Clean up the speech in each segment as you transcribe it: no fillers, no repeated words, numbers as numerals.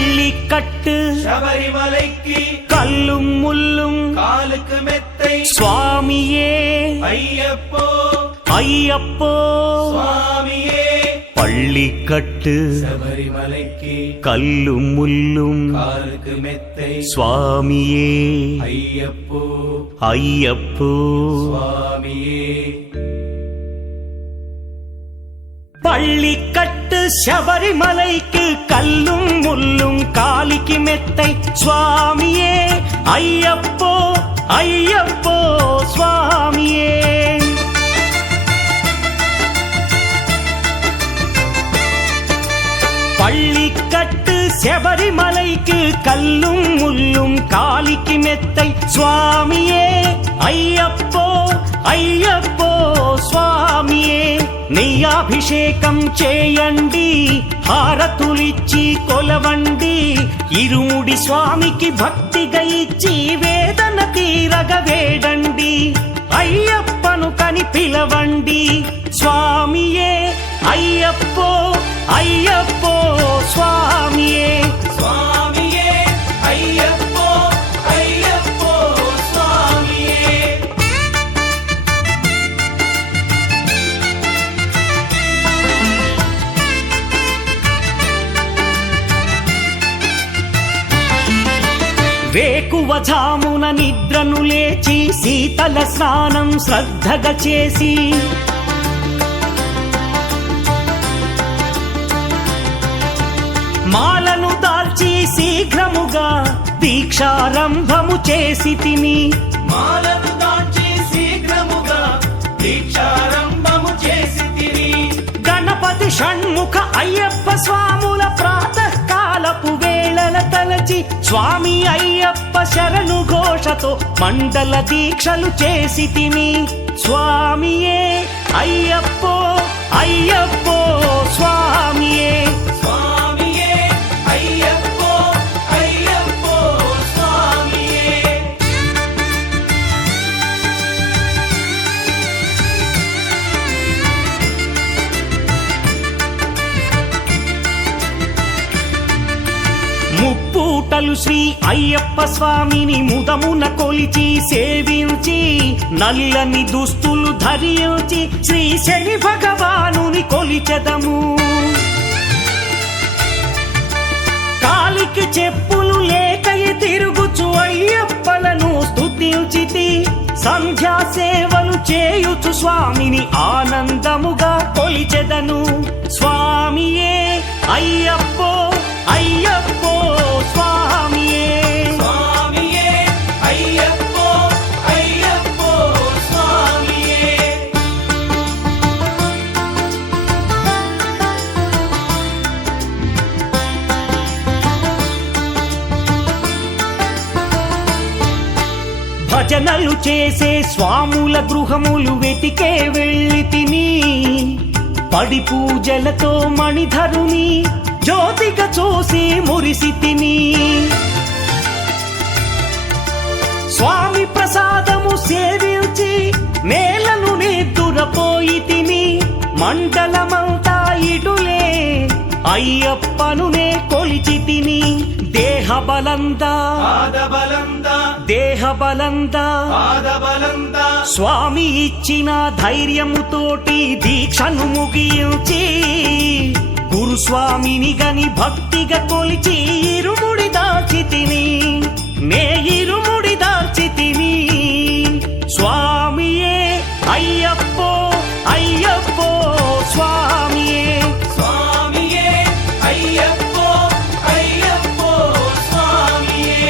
பள்ளிக்கட்டு சபரிமலைக்கு கல்லும் முள்ளும் காலுக்கு மெத்தை சுவாமியே ஐயப்போ ஐயப்போ சுவாமியே பள்ளிக்கட்டு சபரிமலைக்கு கல்லும் முள்ளும் காலுக்கு மெத்தை சுவாமியே ஐயப்போ ஐயப்போ சுவாமியே பள்ளிக்கட்டு சபரிமலைக்கு கல்லும் முள்ளும் காலிக்கு மெத்தை சுவாமியே ஐயப்போ ஐயப்போ சுவாமியே பள்ளிக்கட்டு சபரிமலைக்கு கல்லும் முள்ளும் காலிக்கு மெத்தை சுவாமியே ஐயப்போ ஐயப்போ స్వామియే నెయ్యాభిషేకం చేయండి హారతులిచ్చి కొలవండి ఇరుముడి స్వామికి భక్తిగా ఇచ్చి వేదన తీరగ వేడండి అయ్యప్పను కని పిలవండి స్వామియే అయ్యప్పో అయ్యప్పో స్వామియే స్వామియే అయ్యప్పో అయ్యప్పో స్వామియే వేకువజామున నిద్రను లేచి శీతల స్నానం శ్రద్ధగా చేసి మాలను దాల్చి శీఘ్రముగా దీక్షారంభము చేసి తిని మాలను దాల్చి శీఘ్రముగా దీక్షారంభము చేసి తిని గణపతి షణ్ముఖ అయ్యప్ప స్వాముల ప్రాతకాలపు వేళల తలచి స్వామి అయ్యప్ప శరణు ఘోషతో మండల దీక్షలు చేసి తిని స్వామియే అయ్యప్పో అయ్యప్పో స్వామియే స్వామియే అయ్యప్పో అయ్యప్పో స్వామియే ముప్పూటలు శ్రీ అయ్యప్ప స్వామిని ముదమున కొలిచి సేవించి నల్లని దుస్తులు ధరించి శ్రీ శని భగవానుని కొలిచెదము కాలికి చెప్పులు లేకయి తిరుగుచు అయ్యప్పలను స్తుతించితి సంధ్యా సేవలు చేయుచు స్వామిని ఆనందముగా కొలిచెదను స్వామియే అయ్యప్పో అయ్యప్పో స్వామియే స్వామియే అయ్యప్పో అయ్యప్పో స్వామియే భజనలు చేసే స్వాముల గృహములు వెతికే వెళ్ళి తిని పడి పూజలతో మణిధరుని జ్యోతిగా చూసి మురిసి తిని స్వామి ప్రసాదము సేవించి నేలను నిద్దురపోయి తిని మండలమంతా ఇటులే అయ్యప్పనునే కొలిచి తిని దేహబలందా దేహబలందా స్వామి ఇచ్చిన ధైర్యముతోటి దీక్షను ముగించి గురుస్వామిని గని భక్తిగా కొలిచి ఇరుముడి దాల్చి తిని నే ఇరుముడి దాల్చి తిని స్వామియే అయ్యప్పో అయ్యప్పో స్వామియే స్వామియే అయ్యప్పో అయ్యప్పో స్వామియే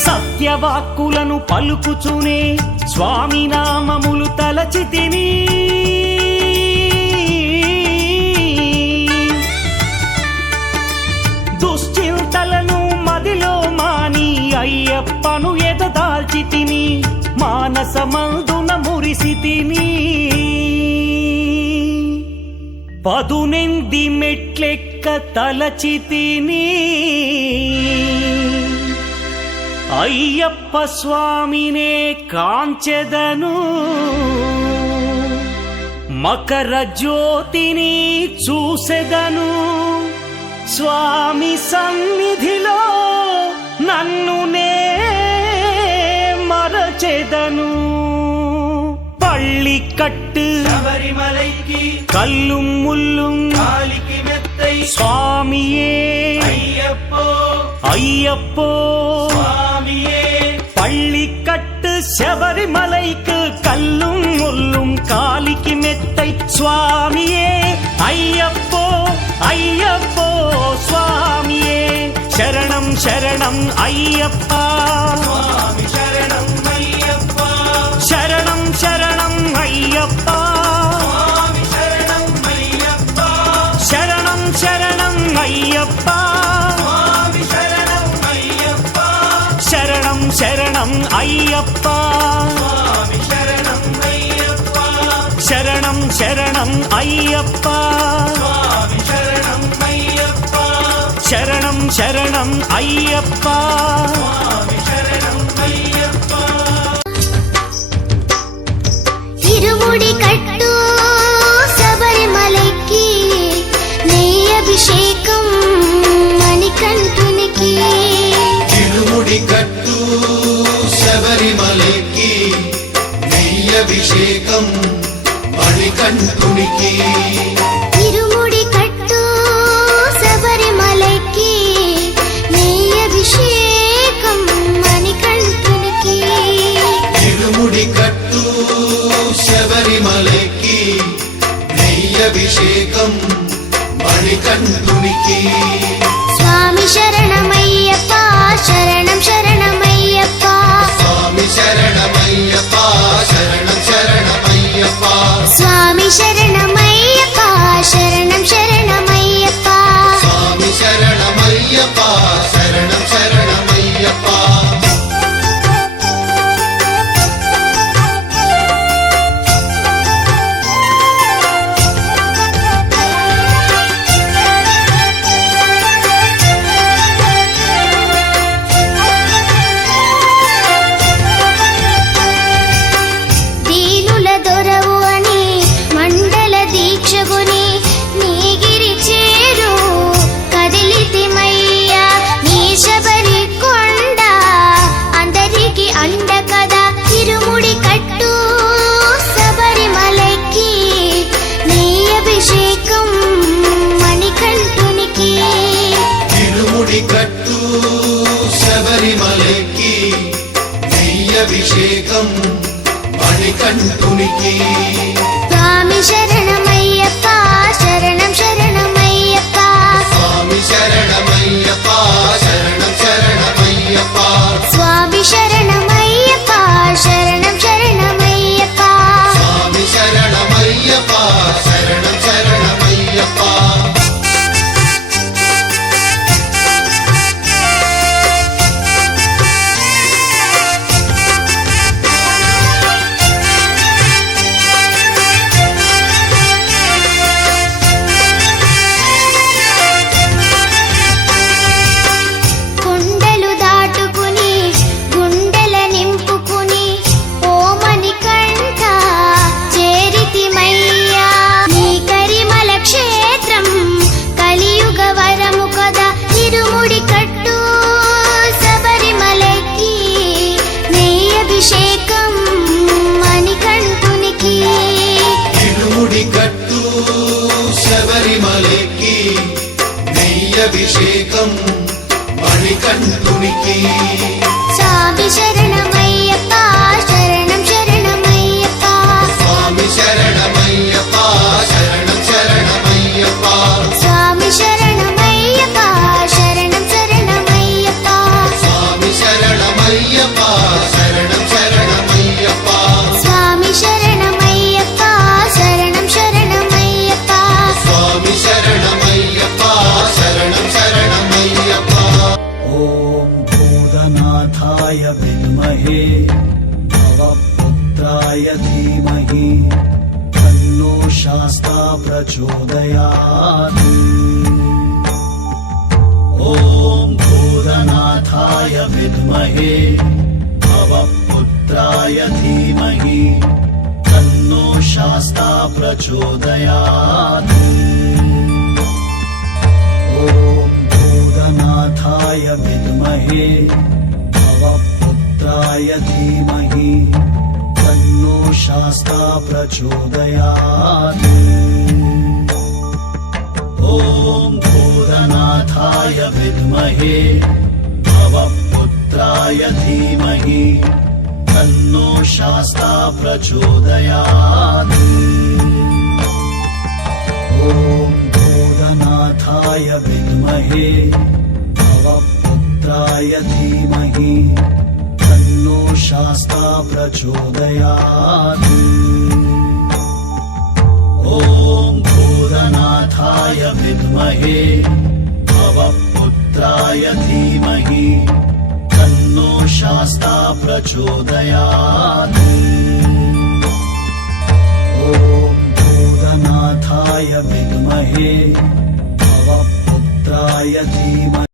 సత్యవాక్కులను పలుకుచునే స్వామి నామములు తలచి తిని దుశ్చింతలను మదిలో మాని అయ్యప్పను ఎదదాల్చి తిని మానసమందున మురిసి తిని పదునెంది మెట్లెక్క తలచి తిని అయ్యప్ప స్వామినే కాంచెదను మకర జ్యోతిని చూసెదను స్వామి సన్నిధిలో నన్ను నే మరచెదను పళ్ళికట్టు శబరిమలైకి కల్లుం ముల్లుం కాలికి మెత్తై స్వామియే అయ్యప్పో అయ్యప్పో స్వామియే பள்ளிக்கட்டு శబరిమలైக்கு கல்லும் முள்ளும் காலிக்கு மெத்தை சுவாமியே ஐயப்போ ஐயப்போ சுவாமியே శరణం శరణం అయ్యప్పా స్వామి శరణం అయ్యప్ప శరణం శరణం అయ్యప్పా స్వామి శరణం అయ్యప్ప శరణం శరణం అయ్యప్పా స్వామి శరణం అయ్యప్ప శరణం శరణం అయ్యప్పా స్వామి శరణం అయ్యప్ప శరణం శరణం అయ్యప్పా స్వామి శరణం అయ్యప్ప శరణం శరణం అయ్యప్పా స్వామి శరణం అయ్యప్ప ఇరుముడి కట్టు శబరిమలైకి నెయ్యి అభిషేకం మణికంఠునికి ఇరుముడి కట్టు శబరిమలైకి నెయ్యభిషేకం మణికంఠునికి ఇరుముడి కట్టు శబరిమలైకి నెయ్యి అభిషేకం మణికంఠునికి ఇరుముడి కట్టు శబరిమలైకి నెయ్యభిషేకం మణికంఠునికి స్వామి శరణమయ్యప్ప శరణం శరణమయ్యప్ప స్వామి శరణమయ్యప్ప శరణం శరణమయ్యప్ప స్వామి శరణమయ్యప్ప శరణం శరణమయ్యప్ప స్వామి శరణమయ్యప్ప శరణం శరణమయ్యప్ప దీనుల దొరవు అని మండల దీక్షగుని నీగిరి చేరు కదిలితిమయ్యా నీ శబరి కొండ అందరికి అండ కదా ఇరుముడి కట్టు శబరిమలైకి నీ అభిషేకం మణికంఠునికి ఇరుముడి కట్టు శబరిమలైకి నెయ్యభిషేకం మణికంఠునికి స్వామి శరణమయ్యప్ప శరణం శరణమయ్యప్ప స్వామి శరణమయ్యప్ప శరణం శరణమయ్యప్ప స్వామి శరణమయ్యప్ప శరణం శరణమయ్యప్ప స్వామి శరణమయ్యప్ప శరణం శరణమయ్యప్ప కొండలు దాటుకుని గుండెల నింపుకుని ఓమని కంఠ చేరితిమయ్యా నీ కరిమల క్షేత్రం కలియుగ వరము కదా ఇరుముడి కట్టు శబరిమలైకి నెయ్యి అభిషేకం మణికంఠునికి ఇరుముడి కట్టు శబరిమలైకి నెయ్యభిషేకం మణికంఠునికి స్వామి శరణమయ్యప్ప శరణం శరణమయ్యప్ప స్వామి శరణమయ్యప్ప శరణం శరణమయ్యప్ప స్వామి శరణమయ్యప్ప శరణం శరణమయ్యప్ప స్వామి శరణమయ్యప్ప శరణం శరణమయ్యప్ప స్వామి శరణమయ్యప్ప శరణం శరణమయ్యప్ప స్వామి శరణమయ్యప్ప శరణం శరణమయ్యప్ప ఓం భూతనాథాయ విద్మహే భవపుత్రాయ ధీమహి తన్నో శాస్తా ప్రచోదయాత్ ఓం భూత भूतनाथाय विद्महे भवपुत्राय धीमहि तन्नो शास्ता प्रचोदयात् ॐ भूतनाथाय विद्महे भवपुत्राय धीमहि तन्नो शास्ता प्रचोदयात् ॐ भूतनाथाय विद्महे भवपुत्राय धीमहि तन्नो शास्ता प्रचोदयात् ॐ भूतनाथाय विद्महे भवपुत्राय धीमहि तन्नो शास्ता प्रचोदयात् ॐ भूतनाथाय विद्महे भवपुत्राय धीमहि तन्नो शास्ता प्रचोदयात् ॐ भूतनाथाय विद्महे भवपुत्राय धीमहि